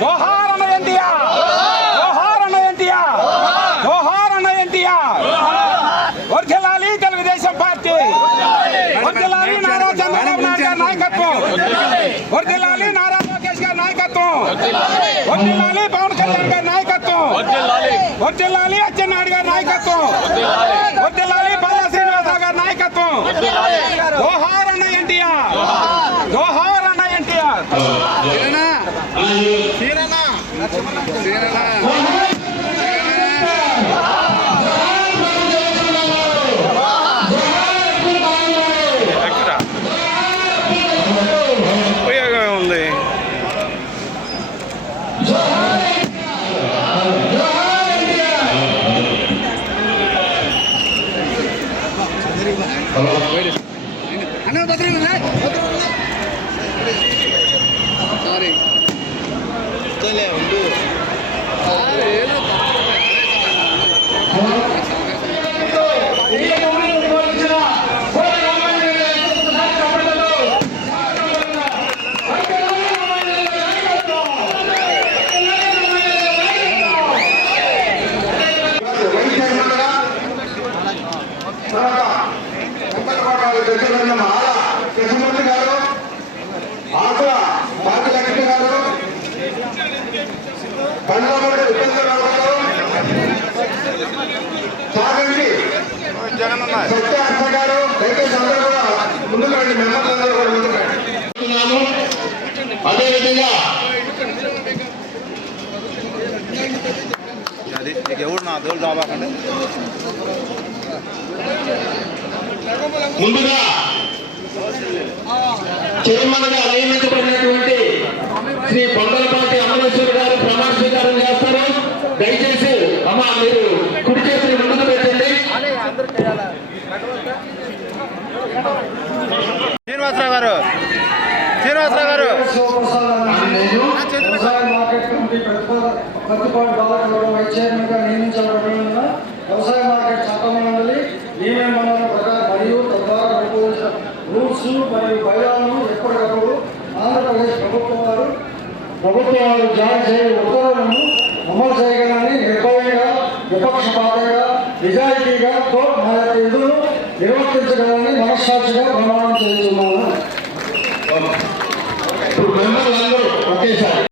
జోహార్ అన్న ఎన్టీఆర్, జోహార్ అన్న ఎన్టీఆర్, జోహార్ అన్న ఎన్టీఆర్. వర్ధిల్లాలి తెలుగుదేశం పార్టీ, వర్ధిల్లాలి నారా చంద్రబాబు నాయుడు గారి నాయకత్వం, వర్ధిల్లాలి నారా లోకేష్ గారి నాయకత్వం, వర్ధిల్లాలి పవన్ కళ్యాణ్ గారి నాయకత్వం, వర్ధిల్లాలి అచ్చెన్నాయుడు గారి నాయకత్వం, వర్ధిల్లాలి పల్లా శ్రీనివాసరావు గారి నాయకత్వం. జోహార్ అన్న ఎన్టీఆర్, జోహార్ అన్న ఎన్టీఆర్. ఉపయోగం ఉంది. సారీ కృష్ణమూర్తి గారు, ఆకుల భాగ్యలక్ష్మి గారు, బండ్లమూడి ఉపేంద్రరావు గారు, చాగంటి సత్యార్థ గారు, దయచేసి అందరూ కూడా ముందుకు రండి. మెంబర్స్ అందరూ కూడా ముందుకు రండి. అదేవిధంగా ఎవరు నా దోలు రాబాకండి. ముందుగా చైర్మన్ గా నియమించబడినటువంటి శ్రీ పొంగలపాటి అమరేశ్వర్ గారు ప్రమాణ స్వీకారం చేస్తారు. దయచేసి అమ్మ మీరు కుడి చేతిని ముందుకు పెట్టండి. శ్రీనివాసరావు గారు, శ్రీనివాసరావు గారు. ప్రతిపాటు బాలకృష్ణ వైస్ చైర్మన్ గా నియమించబడిన వ్యవసాయ మార్కెట్ చట్టమండలి నియమనాల ప్రకారం మరియు తద్వారా రూపొందించిన రూల్స్ మరియు బైలాలను ఎప్పటికప్పుడు ఆంధ్రప్రదేశ్ ప్రభుత్వం వారు జారీ చేయ ఉత్తర్వులను అమలు చేయగలని నిర్భయంగా, విపక్షపాతంగా, నిజాయితీగా మా యొక్క విధులను నిర్వర్తించగలని మనస్సాక్షిగా ప్రమాణం చేస్తున్నాను. ఇప్పుడు మెంబర్లందరూ ఒకేసారి